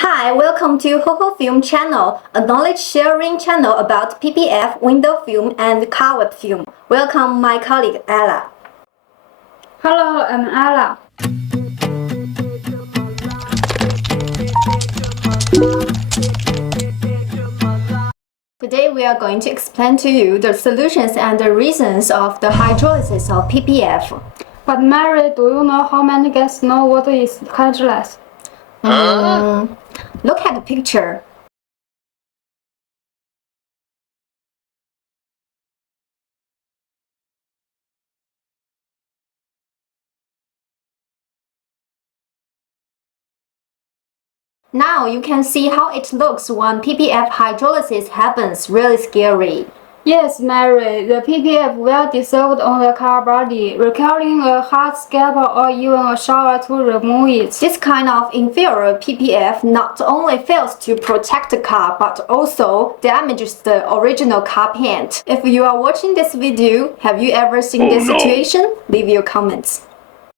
Hi, welcome to Ho Film channel, a knowledge sharing channel about PPF, window film, and car web film. Welcome my colleague Ella. Hello, I'm Ella. Today we are going to explain to you the solutions and the reasons of the hydrolysis of PPF. But Mary, do you know how many guests know what is hydrolysis? Look at the picture. Now you can see how it looks when PPF hydrolysis happens. Really scary. Yes, Mary, the PPF will dissolve on the car body, requiring a hard scalpel or even a shower to remove it. This kind of inferior PPF not only fails to protect the car but also damages the original car paint. If you are watching this video, have you ever seen this situation? Leave your comments.